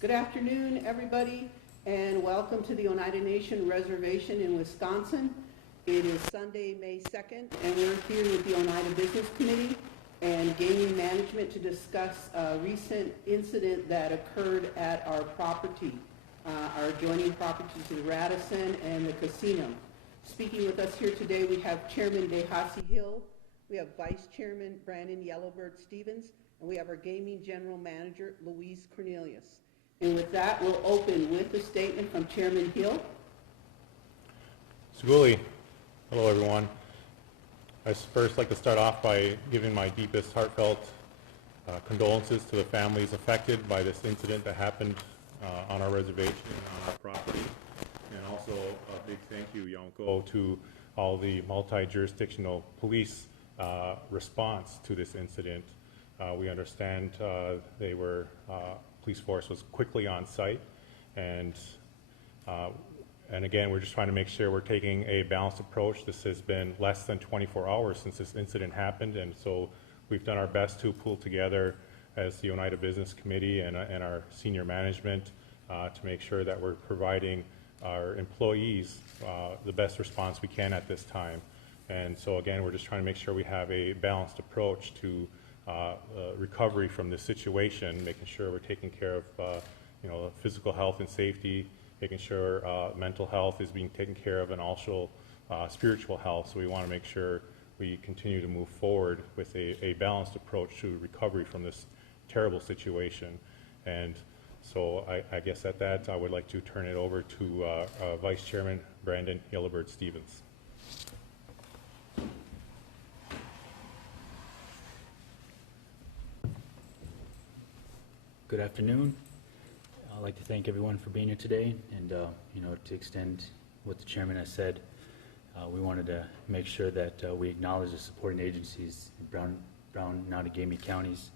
Good afternoon, everybody, and welcome to the Oneida Nation Reservation in Wisconsin. It is Sunday, May 2nd, and we're here with the Oneida Business Committee and Gaming Management to discuss a recent incident that occurred at our property, our adjoining property to the Radisson and the casino. Speaking with us here today, we have Chairman DeHassy Hill, we have Vice Chairman Brandon Yellowbird Stevens, and we have our Gaming General Manager, Louise Cornelius. And with that, we'll open with a statement from Chairman Hill. Schooley, hello everyone. I'd first like to start off by giving my deepest heartfelt condolences to the families affected by this incident that happened on our reservation, on our property. And also a big thank you, Yonko, to all the multi-jurisdictional police response to this incident. We understand police force was quickly on site, and again, we're just trying to make sure we're taking a balanced approach. This has been less than 24 hours since this incident happened, and so we've done our best to pull together as the Oneida Business Committee and our senior management to make sure that we're providing our employees the best response we can at this time. And so again, we're just trying to make sure we have a balanced approach to recovery from this situation, making sure we're taking care of physical health and safety, making sure mental health is being taken care of, and also spiritual health. So we want to make sure we continue to move forward with a balanced approach to recovery from this terrible situation. And so I guess at that, I would like to turn it over to Vice Chairman Brandon Gilbert Stevens. Good afternoon. I'd like to thank everyone for being here today, and to extend what the chairman has said, we wanted to make sure that we acknowledge the supporting agencies in Brown and Outagamie counties,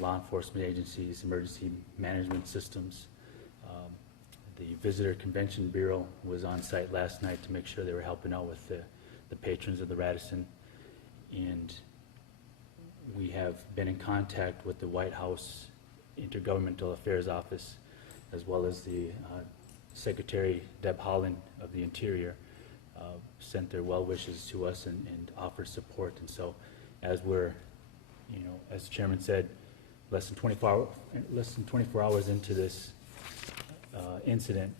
law enforcement agencies, emergency management systems. The Visitor Convention Bureau was on site last night to make sure they were helping out with the patrons of the Radisson, and we have been in contact with the White House Intergovernmental Affairs Office, as well as the Secretary Deb Haaland of the Interior sent their well wishes to us and offered support. And so, as we're, as the chairman said, less than 24 hours into this incident,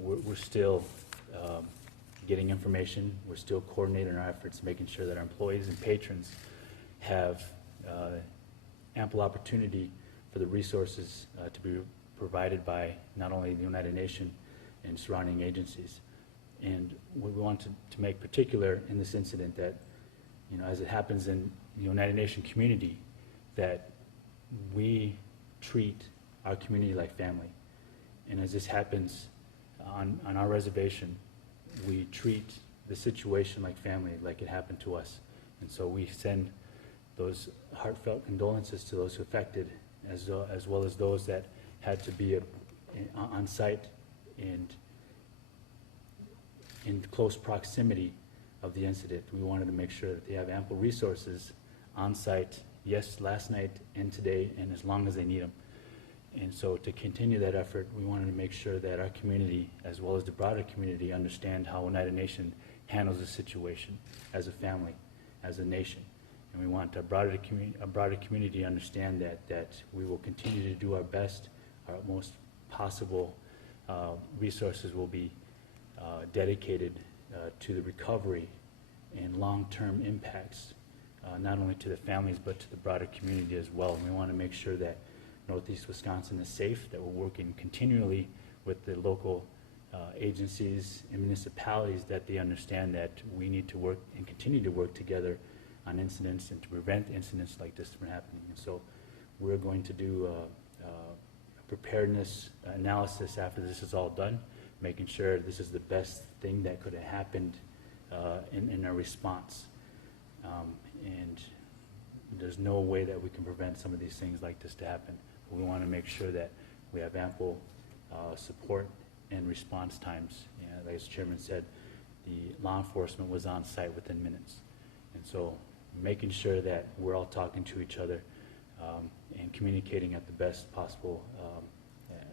we're still getting information. We're still coordinating our efforts, making sure that our employees and patrons have ample opportunity for the resources to be provided by not only the United Nations and surrounding agencies. And we want to make particular in this incident that, as it happens in the United Nations community, that we treat our community like family. And as this happens on our reservation, we treat the situation like family, like it happened to us. And so we send those heartfelt condolences to those affected, as well as those that had to be on site and in close proximity of the incident. We wanted to make sure that they have ample resources on site, yes, last night and today, and as long as they need them. And so to continue that effort, we wanted to make sure that our community, as well as the broader community, understand how Oneida Nation handles the situation as a family, as a nation. And we want a broader community to understand that we will continue to do our best. Our most possible resources will be dedicated to the recovery and long-term impacts, not only to the families but to the broader community as well. And we want to make sure that Northeast Wisconsin is safe, that we're working continually with the local agencies and municipalities, that they understand that we need to work and continue to work together on incidents and to prevent incidents like this from happening. And so we're going to do a preparedness analysis after this is all done, making sure this is the best thing that could have happened in our response. And there's no way that we can prevent some of these things like this to happen. But we want to make sure that we have ample support and response times. Like as the chairman said, the law enforcement was on site within minutes. And so making sure that we're all talking to each other and communicating at the best possible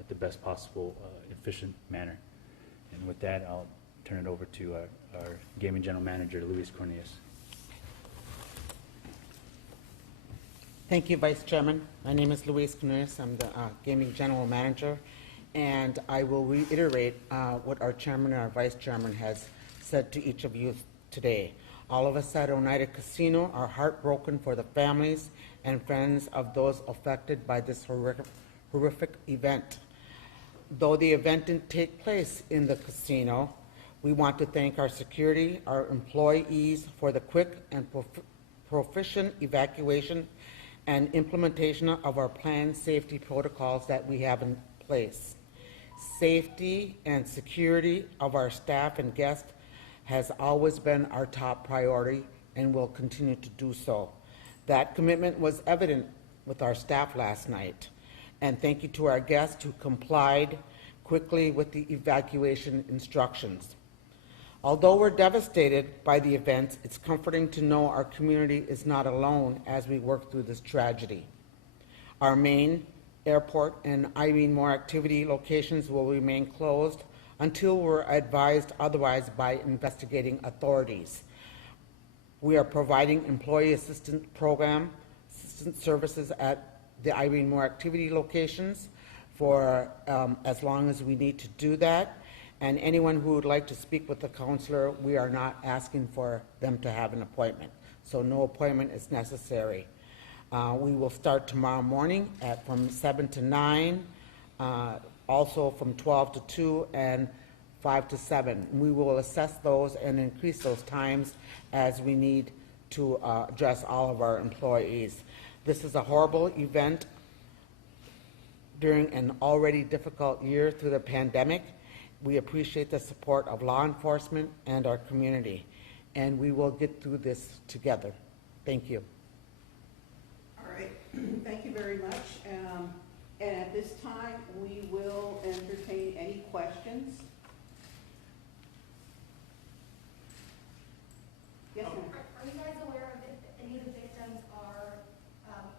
the best possible efficient manner. And with that, I'll turn it over to our gaming general manager, Luis Cornelius. Thank you, Vice Chairman. My name is Luis Cornelius. I'm the Gaming General Manager, and I will reiterate what our Chairman and our Vice Chairman has said to each of you today. All of us at Oneida Casino are heartbroken for the families and friends of those affected by this horrific event. Though the event didn't take place in the casino, we want to thank our security, our employees for the quick and proficient evacuation and implementation of our planned safety protocols that we have in place. Safety and security of our staff and guests has always been our top priority and will continue to do so. That commitment was evident with our staff last night. And thank you to our guests who complied quickly with the evacuation instructions. Although we're devastated by the events, it's comforting to know our community is not alone as we work through this tragedy. Our main airport and Irene Moore activity locations will remain closed until we're advised otherwise by investigating authorities. We are providing employee assistance services at the Irene Moore activity locations for as long as we need to do that. And anyone who would like to speak with the counselor, we are not asking for them to have an appointment. So no appointment is necessary. We will start tomorrow morning from 7 to 9, also from 12 to 2 and 5 to 7. We will assess those and increase those times as we need to address all of our employees. This is a horrible event during an already difficult year through the pandemic. We appreciate the support of law enforcement and our community, and we will get through this together. Thank you. All right, thank you very much. And at this time, we will entertain any questions. Yes, ma'am. Are you guys aware of if any of the victims are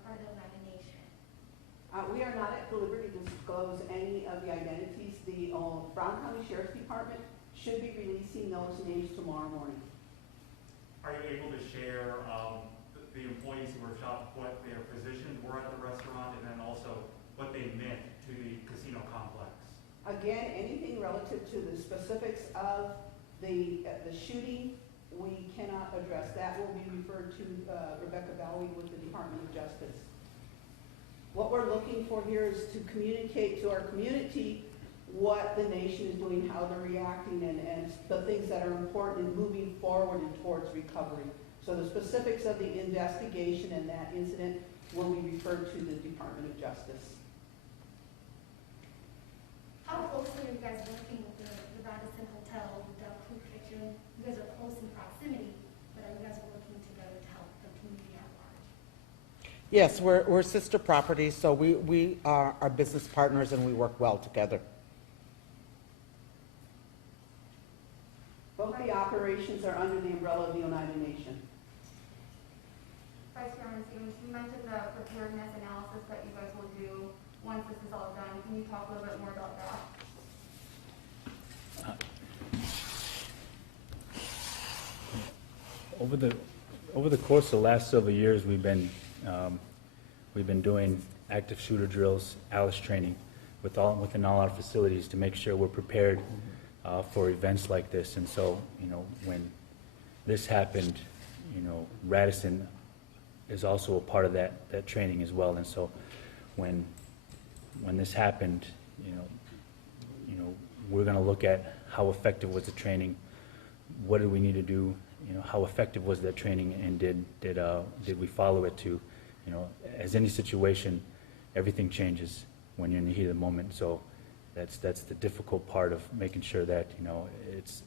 part of the Oneida Nation? We are not at liberty to disclose any of the identities. The Brown County Sheriff's Department should be releasing those names tomorrow morning. Are you able to share the employees who were shot, what their positions were at the restaurant, and then also what they meant to the casino complex? Again, anything relative to the specifics of the shooting, we cannot address. That will be referred to Rebecca Bowie with the Department of Justice. What we're looking for here is to communicate to our community what the nation is doing, how they're reacting, and the things that are important in moving forward and towards recovery. So the specifics of the investigation and that incident will be referred to the Department of Justice. How closely are you guys working with the Radisson Hotel, with the Crew Kitchen? You guys are close in proximity, but are you guys working together to help the community at large? Yes, we're sister properties, so we are business partners and we work well together. Both the operations are under the umbrella of the Oneida Nation. Vice Chairman Stevens, you mentioned the preparedness analysis that you guys will do once this is all done. Can you talk a little bit more about that? Over the course of the last several years, we've been doing active shooter drills, ALICE training within all our facilities to make sure we're prepared for events like this. And so, when this happened, Radisson is also a part of that training as well. And so, when this happened, we're going to look at how effective was the training, what did we need to do, how effective was that training, and did we follow it to, as any situation, everything changes when you're in the heat of the moment. So that's the difficult part of making sure that it's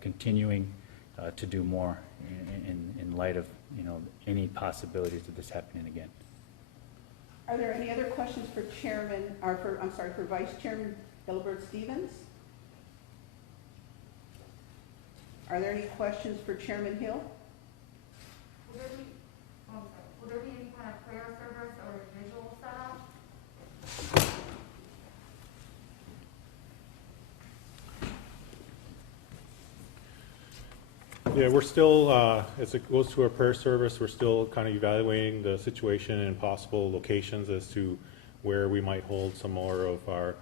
continuing to do more in light of any possibilities of this happening again. Are there any other questions for for Vice Chairman Gilbert Stevens? Are there any questions for Chairman Hill? Will there be any kind of prayer service or visual setup? Yeah, we're still, as it goes to our prayer service, we're still kind of evaluating the situation and possible locations as to where we might hold some more of our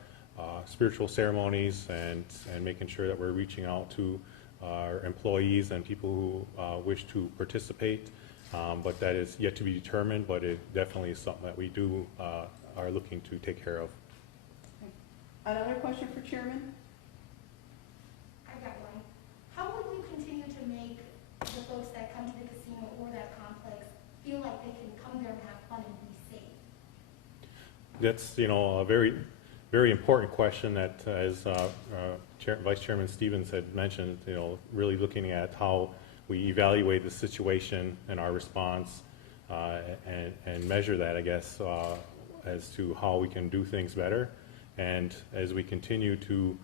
spiritual ceremonies and making sure that we're reaching out to our employees and people who wish to participate. But that is yet to be determined, but it definitely is something that we do are looking to take care of. Another question for Chairman? I got one. How will you continue to make the folks that come to the casino or that complex feel like they can come there and have fun and be safe? That's, a very, very important question that, as Vice Chairman Stevens had mentioned, really looking at how we evaluate the situation and our response and measure that, I guess, as to how we can do things better. And as we continue to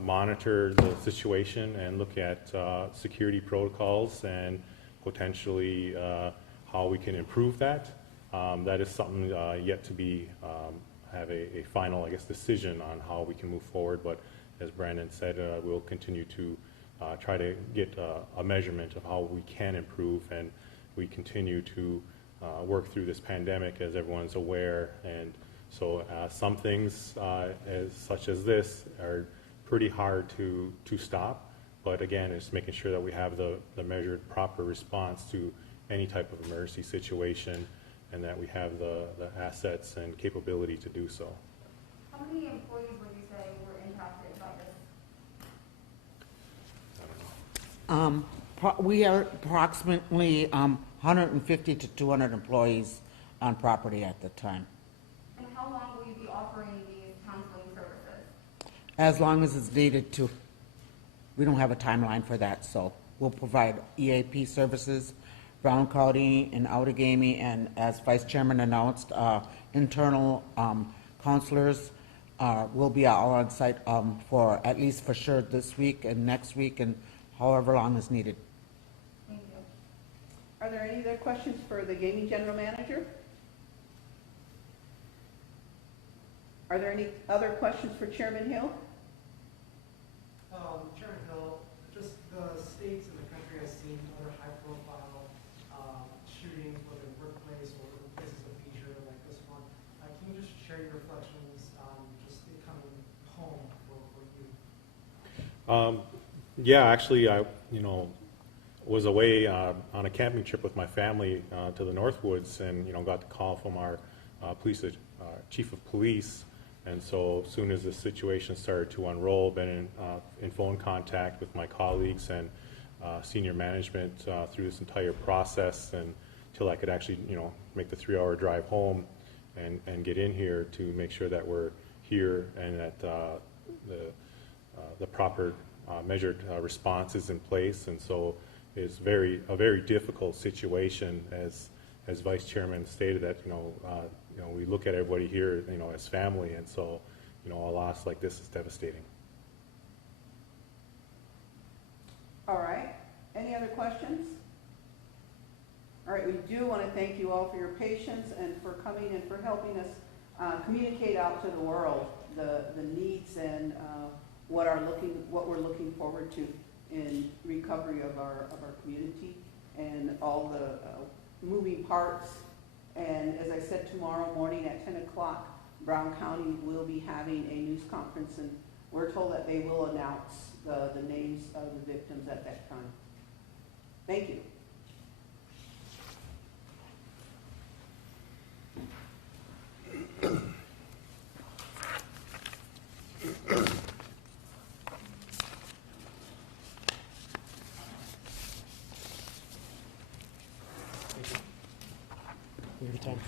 monitor the situation and look at security protocols and potentially how we can improve that, that is something yet to be have a final, I guess, decision on how we can move forward. But as Brandon said, we'll continue to try to get a measurement of how we can improve, and we continue to work through this pandemic, as everyone's aware. And so some things such as this are pretty hard to stop, but again, it's making sure that we have the measured proper response to any type of emergency situation, and that we have the assets and capability to do so. How many employees would you say were impacted by this? We are approximately 150 to 200 employees on property at the time. And how long will you be offering these counseling services? As long as it's needed to. We don't have a timeline for that, so we'll provide EAP services, Brown County and Outagamie, and as Vice Chairman announced, internal counselors will be all on site for at least for sure this week and next week and however long is needed. Thank you. Are there any other questions for the gaming general manager? Are there any other questions for Chairman Hill? Chairman Hill, just the states and the country has seen other high-profile shootings, whether in workplace or places of leisure like this one. Can you just share your reflections on just it coming home for you? Yeah, actually, I was away on a camping trip with my family to the Northwoods, and got the call from our chief of police. And so as soon as the situation started to unroll, been in phone contact with my colleagues and senior management through this entire process, and until I could actually make the 3-hour drive home and get in here to make sure that we're here and that the proper measured response is in place. And so it's a very difficult situation, as Vice Chairman stated, that we look at everybody here as family, and so a loss like this is devastating. All right. Any other questions? All right, we do want to thank you all for your patience and for coming and for helping us communicate out to the world the needs and what we're looking forward to in recovery of our community and all the moving parts. And as I said, tomorrow morning at 10 o'clock, Brown County will be having a news conference, and we're told that they will announce the names of the victims at that time. Thank you. Your time.